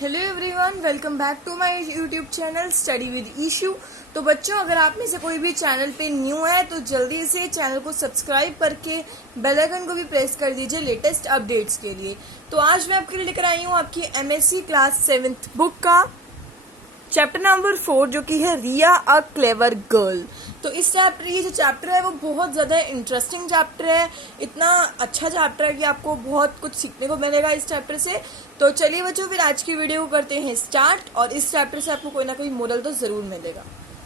Hello everyone, welcome back to my YouTube channel study with Ishu. तो बच्चों, अगर आप में से कोई भी चैनल पे न्यू है तो जल्दी से चैनल को सब्सक्राइब करके बेल आइकन को भी प्रेस कर दीजिए लेटेस्ट अपडेट्स के लिए। तो आज मैं आपके लिए लेकर आई हूँ आपकी एमएससी क्लास 7th बुक का चैप्टर नंबर 4, जो कि है रिया अ क्लेवर गर्ल। तो इस चैप्टर ये जो चैप्टर है वो बहुत ज़्यादा इंटरेस्टिंग चैप्टर है, इतना अच्छा चैप्टर है कि आपको बहुत कुछ सीखने को मिलेगा इस चैप्टर से। तो चलिए बच्चों, फिर आज की वीडियो को करते हैं स्टार्ट। और इस चैप्टर से आपको कोई ना कोई मोरल तो ज़रूर मिलेगा,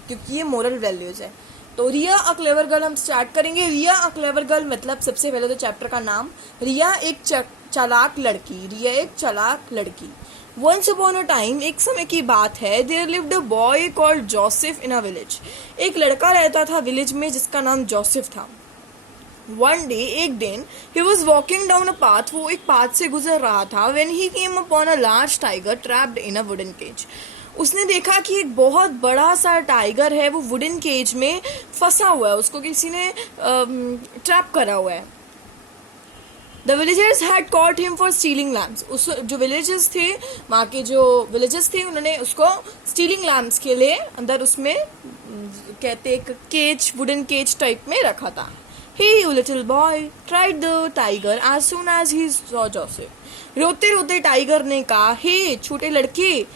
क्योंकि ये मोरल वैल्यूज़ है। तो रिया अ क्लेवर गर्ल हम स्टार्ट करेंगे। रिया अ क्लेवर गर्ल मतलब सबसे पहले तो चैप्टर का नाम, रिया एक चालाक लड़की। रिया एक चालाक लड़की। Once upon a time, एक समय की बात है, there lived a boy called Joseph in a village. एक लड़का रहता था विलेज में जिसका नाम जोसेफ था। One day, एक दिन, he was walking down a path. वो एक पाथ से गुजर रहा था। When he came upon a large tiger trapped in a wooden cage. उसने देखा कि एक बहुत बड़ा सा टाइगर है, वो वुडन केज में फंसा हुआ है, उसको किसी ने ट्रैप करा हुआ है। The villagers had caught him for stealing lambs. उस जो विलेजर्स थे, वहाँ के जो विलेजर्स थे, उन्होंने उसको स्टीलिंग लैम्प्स के लिए अंदर उसमें कहते एक केज, वुडन केज टाइप में रखा था। Hey, you little boy, cried the tiger as soon as he saw Joseph. रोते रोते टाइगर ने कहा, हे छोटे लड़के,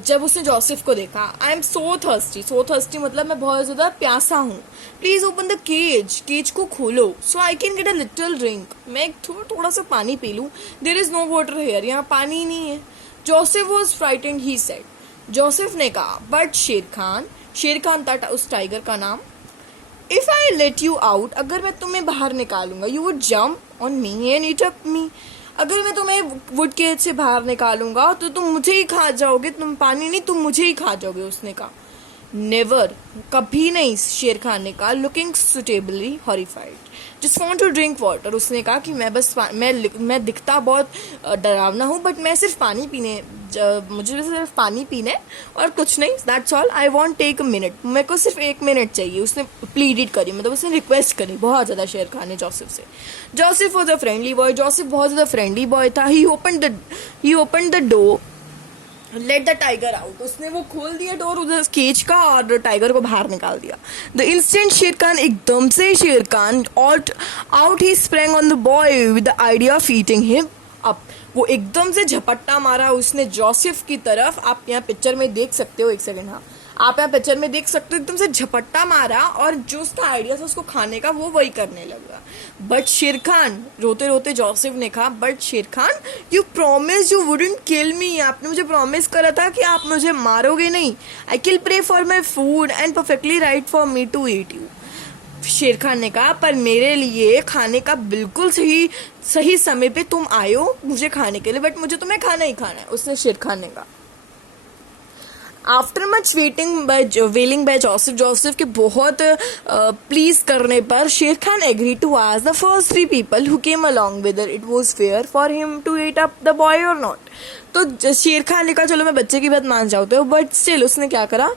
जब उसने जोसेफ को देखा, I am so thirsty. So thirsty मतलब मैं बहुत ज़्यादा प्यासा हूँ। Please open the cage, cage को खोलो, so I can get a little drink. मैं थोड़ा सा पानी पी लूँ। There is no water here, यहाँ पानी नहीं है। Joseph was frightened, he said. Joseph ने कहा, बट शेर खान था उस टाइगर का नाम। If I let you out, अगर मैं तुम्हें बाहर निकालूंगा, you would jump on me and eat up me. अगर मैं तुम्हें वुड केज से बाहर निकालूंगा तो तुम मुझे ही खा जाओगे, तुम पानी नहीं, तुम मुझे ही खा जाओगे। उसने कहा, नेवर, कभी नहीं, शेर खान ने कहा, looking suitably horrified. Just want to drink water. उसने कहा कि मैं दिखता बहुत डरावना हूँ, बट मैं सिर्फ पानी पीने, मुझे सिर्फ पानी पीना है और कुछ नहीं। That's all, I want take a minute, मेरे को सिर्फ 1 मिनट चाहिए। उसने प्लीडेड करी, मतलब उसने रिक्वेस्ट करी बहुत ज़्यादा शेर खान ने जोसेफ से। Joseph was a friendly boy. Joseph बहुत ज़्यादा फ्रेंडली बॉय था। He open the door, let the tiger out. उसने वो खोल दिया डोर उधर केज का और टाइगर को बाहर निकाल दिया। द इंस्टेंट शेर खान, एकदम से शेर Khan out he sprang on the boy with the idea of eating him up. वो एकदम से झपट्टा मारा उसने जोसेफ की तरफ। आप यहाँ पिक्चर में देख सकते हो, 1 सेकेंड, हाँ आप यहाँ पिक्चर में देख सकते हो, एकदम से झपट्टा मारा और जो उसका आइडिया था उसको खाने का वो वही करने लगा। बट शेर खान, रोते रोते जोसेफ ने कहा, but Sher Khan, you promise you wouldn't kill me. आपने मुझे प्रॉमिस करा था कि आप मुझे मारोगे नहीं। I kill prey for my food and perfectly right for me to eat you. Sher Khan ने कहा, पर मेरे लिए खाने का बिल्कुल सही समय पे तुम आए हो मुझे खाने के लिए, बट मुझे तुम्हें खाना ही खाना है। उसने शेर खान ने कहा। After much wailing by Joseph के बहुत प्लीज करने पर Sher Khan agree to ask the first 3 people who came along whether it was fair for him to eat up the boy or not. तो शेर खान ने कहा, चलो मैं बच्चे की बात मान जाता हूँ, बट स्टिल उसने क्या करा,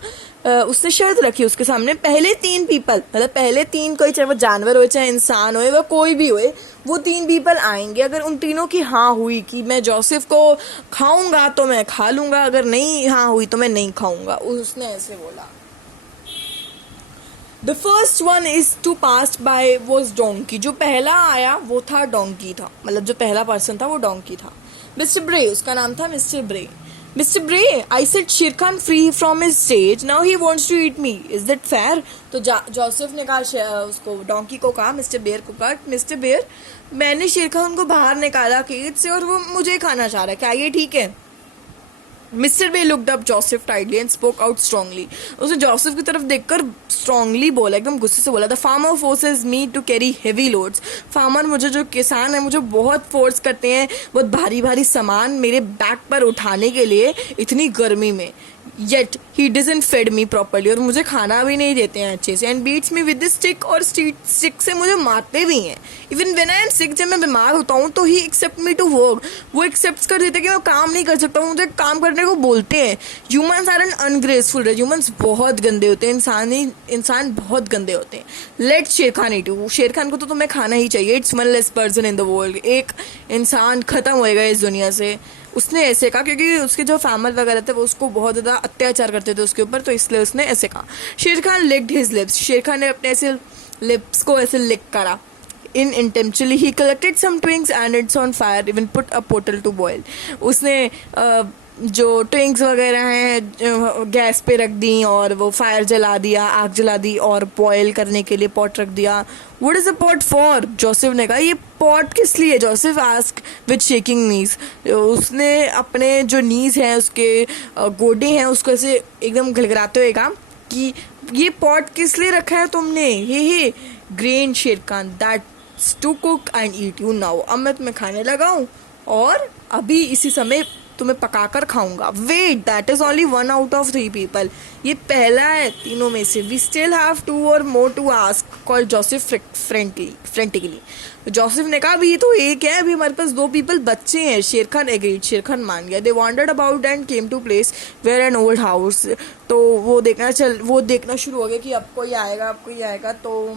उसने शर्त रखी उसके सामने। पहले 3 people, मतलब पहले 3, कोई चाहे वो जानवर हो चाहे इंसान हो, वह कोई भी होए, वो 3 people आएंगे। अगर उन तीनों की हाँ हुई कि मैं जोसेफ को खाऊंगा तो मैं खा लूंगा, अगर नहीं हाँ हुई तो मैं नहीं खाऊंगा। उसने ऐसे बोला। The first one is to pass by was donkey. जो पहला आया वो था डोंकी था, मतलब जो पहला पर्सन था वो डोंकी था। मिस्टर ब्रे, उसका नाम था मिस्टर ब्रे। Mr. Bray, I set Sher Khan free from his cage. Now he wants to eat me. Is that fair? तो जोसेफ ने कहा, उसको डोंकी को कहा, मिस्टर बेयर को कहा, मिस्टर बेयर, मैंने शेर खान को बाहर निकाला केज से और वो मुझे खाना चाह रहा है, क्या ये ठीक है? Mister Bay looked up Joseph tidily and spoke out strongly. उसने जोसेफ की तरफ देखकर स्ट्रांगली बोला, एकदम गुस्से से बोला, the farmer forces me to carry heavy loads. Farmer, मुझे जो किसान है, मुझे बहुत फोर्स करते हैं बहुत भारी भारी सामान मेरे बैक पर उठाने के लिए इतनी गर्मी में। Yet he doesn't feed me properly, और मुझे खाना भी नहीं देते हैं अच्छे से। And beats me with stick, और स्टिक से मुझे मारते भी हैं। Even when I am sick, जब मैं बीमार होता हूँ तो he expect me to work, वो एक्सेप्ट कर देते कि मैं काम नहीं कर सकता हूँ, मुझे काम करने को बोलते हैं। ह्यूमन्स आर एन अनग्रेसफुल, ह्यूमन्स बहुत गंदे होते हैं, इंसान बहुत गंदे होते हैं। लेट शेर खान ईट यू, शेर खान को तो तुम्हें खाना ही चाहिए। It's one less person in the world, एक इंसान खत्म होएगा इस दुनिया से। उसने ऐसे कहा, क्योंकि उसके जो फैमिली वगैरह थे वो उसको बहुत ज़्यादा अत्याचार करते थे उसके ऊपर, तो इसलिए उसने ऐसे कहा। शेर खान लिक्ड हिज लिप्स, शेर खान ने अपने ऐसे लिप्स को ऐसे लिक करा। Intentionally he collected some twigs and it's on fire, even put a pottle to boil. उसने जो ट्विंग्स वगैरह हैं गैस पे रख दी और वो फायर जला दिया, आग जला दी और बॉयल करने के लिए पॉट रख दिया। What is a pot for? Joseph ने कहा ये पॉट किस लिए? जोसेफ आस्क विद शेकिंग नीज। उसने अपने जो नीज हैं उसके गोडे हैं उसको ऐसे एकदम घिलघिलाते हुए कहा कि ये पॉट किस लिए रखा है तुमने? He grin Sher Khan, that's to cook and eat you now. अब मैं तुम्हें खाने लगा हूँ और अभी इसी समय तुम्हें पकाकर खाऊंगा। Wait, that is only 1 out of 3 people। ये पहला है तीनों में से। We still have 2 or more to ask, call Joseph frantically. Joseph ने कहा अभी तो एक है, अभी हमारे पास 2 people बच्चे हैं। शेर खान एग्रीड, शेर खान मान गया। They wandered about and came to place where an old house. तो वो देखना शुरू हो गया कि अब कोई आएगा। तो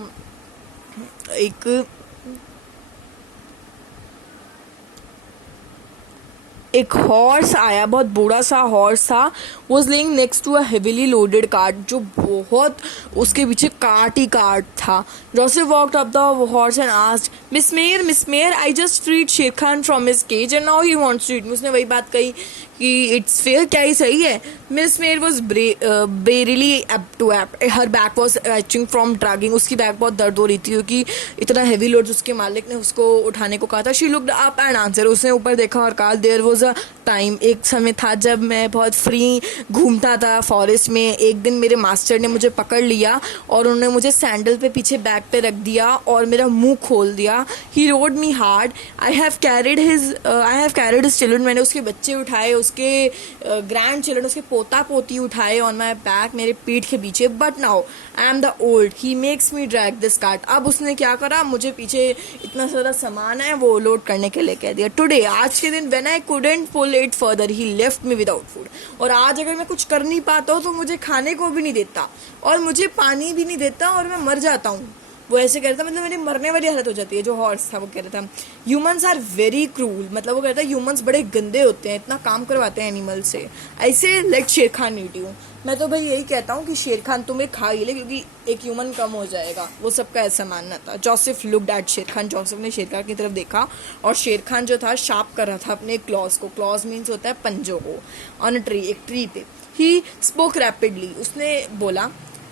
एक हॉर्स आया, बहुत बूढ़ा सा हॉर्स था। Was laying next to a heavily loaded cart, जो बहुत उसके पीछे कार्ट ही कार्ट था। Joseph walked up the horse and asked, Miss Mare, I just freed Sher Khan from his cage and now he wants to eat me. उसने वही बात कही कि इट्स फेयर, क्या ही सही है? Miss Mare was barely apt to apt, her back was aching from dragging. उसकी बैक बहुत दर्द हो रही थी क्योंकि इतना हेवी लोड उसके मालिक ने उसको उठाने को कहा था। She looked up and answer, उसने ऊपर देखा और कहा, देयर वॉज अ टाइम, एक समय था जब मैं बहुत फ्री घूमता था फॉरेस्ट में। एक दिन मेरे मास्टर ने मुझे पकड़ लिया और उन्होंने मुझे सैंडल पे पीछे बैक पे रख दिया और मेरा मुंह खोल दिया। He rode me hard, I have carried his children, मैंने उसके बच्चे उठाए, उसके ग्रैंड चिल्ड्रन, उसके पोता पोती उठाए ऑन माई बैक, मेरे पीठ के पीछे। But now I am the old, he makes me drag this cart. अब उसने क्या करा, मुझे पीछे इतना सारा सामान है वो लोड करने के लिए कह दिया। टुडे, आज के दिन, when I couldn't pull it further he left me without food. और आज अगर मैं कुछ कर नहीं पाता हूँ तो मुझे खाने को भी नहीं देता और मुझे पानी भी नहीं देता और मैं मर जाता हूँ। वो ऐसे कह रहा था, मतलब मेरी मरने वाली हालत हो जाती है। जो हॉर्स था वो कह रहा था ह्यूमंस आर वेरी क्रूल, मतलब वो कहता है ह्यूमंस बड़े गंदे होते हैं, इतना काम करवाते हैं एनिमल से। ऐसे लेट शेर खान ईट यू। मैं तो भाई यही कहता हूँ कि शेर खान तुम्हें खा ही ले, क्योंकि एक ह्यूमन कम हो जाएगा। वो सबका ऐसा मानना था। जोसेफ लुक्ड एट शेर खान, जोसेफ ने शेर खान की तरफ देखा और शेर खान जो था शार्प कर रहा था अपने क्लॉज को। क्लॉज मीन्स होता है पंजों को। ऑन अ ट्री, एक ट्री पे। ही स्पोक रैपिडली, उसने बोला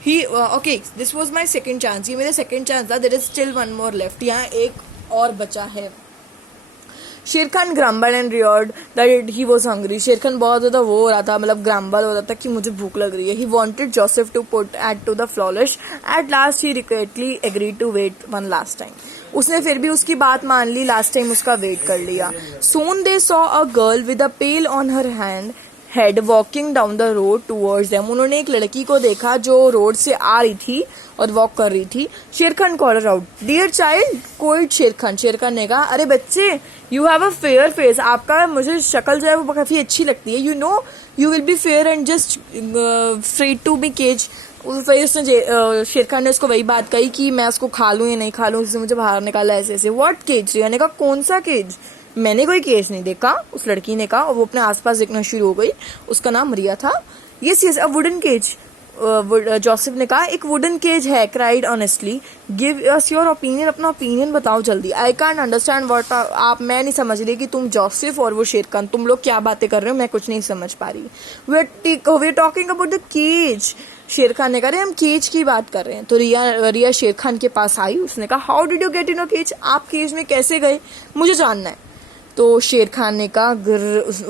okay, this was my second chance, ये मेरा सेकेंड चांस था। There is still 1 more left, यहाँ एक और बचा है। Sher Khan grumble and roared that he was hungry. Sher Khan बहुत ज़्यादा वो हो रहा था, मतलब ग्रम्बल हो रहा था कि मुझे भूख लग रही है। He wanted Joseph to put at to the flourish. At last he reluctantly agreed to wait 1 last time. उसने फिर भी उसकी बात मान ली, लास्ट टाइम उसका वेट कर लिया। Soon they saw a girl with a pail on her head walking down the road towards them. उन्होंने एक लड़की को देखा जो रोड से आ रही थी और वॉक कर रही थी। Sher Khan called out, dear child, cooed Sher Khan. Sher Khan ने कहा, अरे बच्चे, you have a fair face, आपका मुझे शक्ल जो है वो काफ़ी अच्छी लगती है। You know you will be fair and just free to be cage. फिर उसने शेर खान ने उसको वही बात कही कि मैं उसको खा लूँ या नहीं खा लूँ, उसने मुझे बाहर निकाला ऐसे ऐसे। What cage? रिया ने कहा, कौन सा केज? मैंने कोई केज नहीं देखा, उस लड़की ने कहा, और वो अपने आसपास देखना शुरू हो गई। उसका नाम रिया था। Yes a wooden cage. Joseph ने कहा, एक वुडन केज है। Cried honestly, give us your opinion, अपना ओपिनियन बताओ जल्दी। आई कांट अंडरस्टैंड व्हाट आप, मैं नहीं समझ रही कि तुम जोसेफ और वो शेर खान, तुम लोग क्या बातें कर रहे हो, मैं कुछ नहीं समझ पा रही। We are talking about the cage. Sher Khan ने कहा, हम केज की बात कर रहे हैं। तो रिया शेर खान के पास आई। उसने कहा, how did you get in a cage, आप केज में कैसे गए, मुझे जानना है। तो शेर खान ने कहा,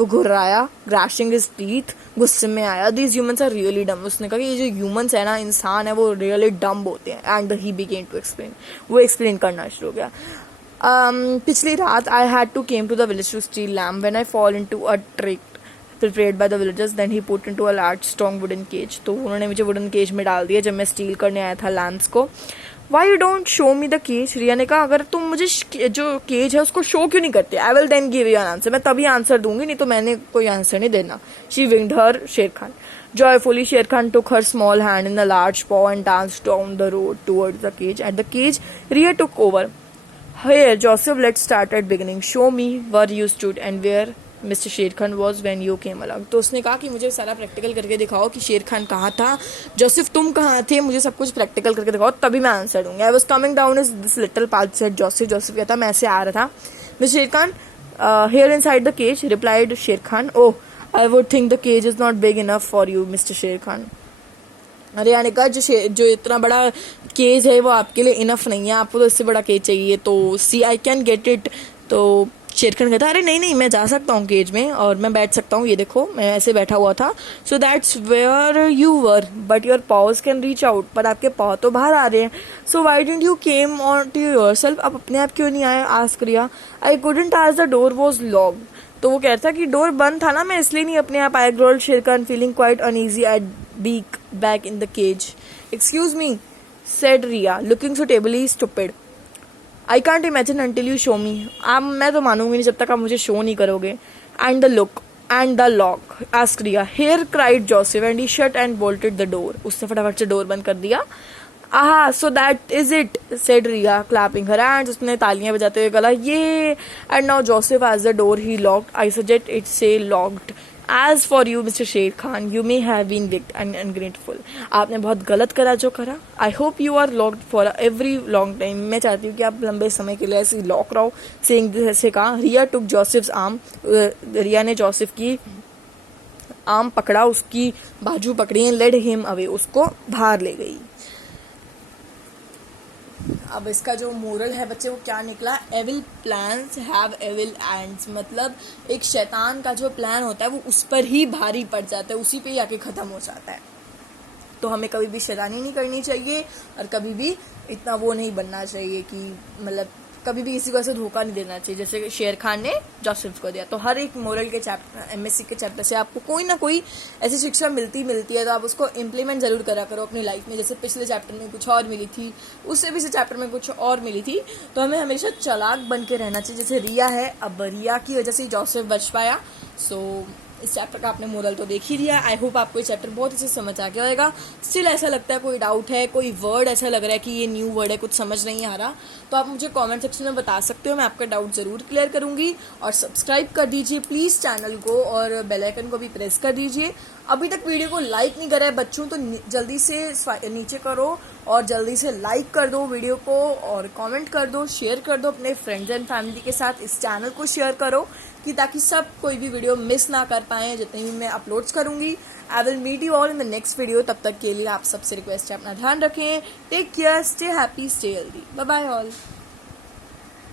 घुर्राया, ग्रैशिंग हिज टीथ, गुस्से में आया, दीज ह्यूमंस आर रियली डम। उसने कहा कि ये जो ह्यूमंस है ना, इंसान है, वो रियली डम होते हैं। And he began to explain, वो एक्सप्लेन करना शुरू हो गया। पिछली रात I had to came to the village to steal lamp when I fall into a trick prepared by the villagers, then he put into a large strong wooden cage। तो उन्होंने मुझे वुडन केज में डाल दिया जब मैं steel करने आया था लैम्प्स को। Why you don't show me the cage? रिया ने कहा, अगर तुम मुझे जो केज है उसको शो क्यों नहीं करते? I will then give you an answer, मैं तभी आंसर दूंगी, नहीं तो मैंने कोई आंसर नहीं देना। She winged her शेर Khan. Joyfully, Sher Khan took her small hand in the large paw and danced down the road towards the cage. At the cage, Ria took over. Here, Joseph, let's start at beginning. Show me where you stood and where Mister Sher Khan was when you came along. तो उसने कहा कि मुझे सारा practical करके दिखाओ कि शेर खान कहाँ था, जोसेफ तुम कहाँ थे, मुझे सब कुछ प्रैक्टिकल करके दिखाओ तभी मैं आंसर दूंगी। I was coming down is this little path said Joseph. Joseph कहता मैं ऐसे आ रहा था। Mister Sher Khan here inside the cage, replied Sher Khan. Oh, I would think the cage is not big enough for you, Mr. Sher Khan. अरे यानी का जो इतना बड़ा केज है वो आपके लिए इनफ नहीं है, आपको तो इससे बड़ा केज चाहिए। तो सी आई कैन गेट इट। तो शेर खान कहता अरे नहीं नहीं मैं जा सकता हूँ केज में और मैं बैठ सकता हूँ, ये देखो मैं ऐसे बैठा हुआ था। So that's where you were but your paws can reach out, पर आपके पाव तो बाहर आ रहे हैं। So why didn't you came on to yourself, आप अपने आप क्यों नहीं आए, ask Riya. I couldn't as the door was locked. तो वो कहता कि डोर बंद था ना, मैं इसलिए नहीं अपने आप आया। Growled Sher Khan feeling quite uneasy at beak back in the cage. Excuse me said Riya looking suitably stupid. I can't imagine until you show me. आप मैं तो मानूंगी नहीं जब तक आप मुझे शो नहीं करोगे। And the look and the lock ask Riya. Here cried Joseph and he shut and bolted the door. उसने फटाफट से डोर बंद कर दिया। Aha so that is it said Riya clapping her hands. उसने तालियां बजाते हुए कहा ये। And now Joseph as the door he locked. I suggest it say locked. As for you mister Sher Khan you may have been wicked and ungrateful. आपने बहुत गलत करा जो करा। I hope you are locked for every long time. मैं चाहती हूँ कि आप लंबे समय के लिए ऐसे लॉक रहो। सेइंग दिस ऐसे कहा। रिया टुक जोसेफ्स आर्म। रिया ने जोसेफ की आर्म पकड़ा, उसकी बाजू पकड़ी, लेड हिम अवे, उसको बाहर ले गई। अब इसका जो मोरल है बच्चे वो क्या निकला, evil plans have evil ends. मतलब एक शैतान का जो प्लान होता है वो उस पर ही भारी पड़ जाता है, उसी पे ही आके खत्म हो जाता है। तो हमें कभी भी शैतानी नहीं करनी चाहिए और कभी भी इतना वो नहीं बनना चाहिए कि मतलब कभी भी किसी को ऐसे धोखा नहीं देना चाहिए जैसे शेर खान ने जोसेफ को दिया। तो हर एक मोरल के चैप्टर एमएससी के चैप्टर से आपको कोई ना कोई ऐसी शिक्षा मिलती है, तो आप उसको इम्प्लीमेंट जरूर करा करो अपनी लाइफ में। जैसे पिछले चैप्टर में कुछ और मिली थी, उससे पिछले चैप्टर में कुछ और मिली थी। तो हमें हमेशा चालाक बन के रहना चाहिए। जैसे रिया है, अब रिया की वजह से जोसेफ बच पाया। सो इस चैप्टर का आपने मोरल तो देख ही लिया। आई होप आपको ये चैप्टर बहुत अच्छे से समझ आ गया होगा। स्टिल ऐसा लगता है कोई डाउट है, कोई वर्ड ऐसा लग रहा है कि ये न्यू वर्ड है, कुछ समझ नहीं आ रहा, तो आप मुझे कमेंट सेक्शन में बता सकते हो, मैं आपका डाउट ज़रूर क्लियर करूंगी। और सब्सक्राइब कर दीजिए प्लीज़ चैनल को और बेल आइकन को भी प्रेस कर दीजिए। अभी तक वीडियो को लाइक नहीं करा है बच्चों तो जल्दी से नीचे करो और जल्दी से लाइक कर दो वीडियो को और कमेंट कर दो, शेयर कर दो अपने फ्रेंड्स एंड फैमिली के साथ। इस चैनल को शेयर करो कि ताकि सब कोई भी वीडियो मिस ना कर पाएँ जितने भी मैं अपलोड्स करूंगी। I will meet you all in the next video. तब तक के लिए आप सबसे रिक्वेस्ट है अपना ध्यान रखें। Take care, stay happy, stay healthy. Bye bye all.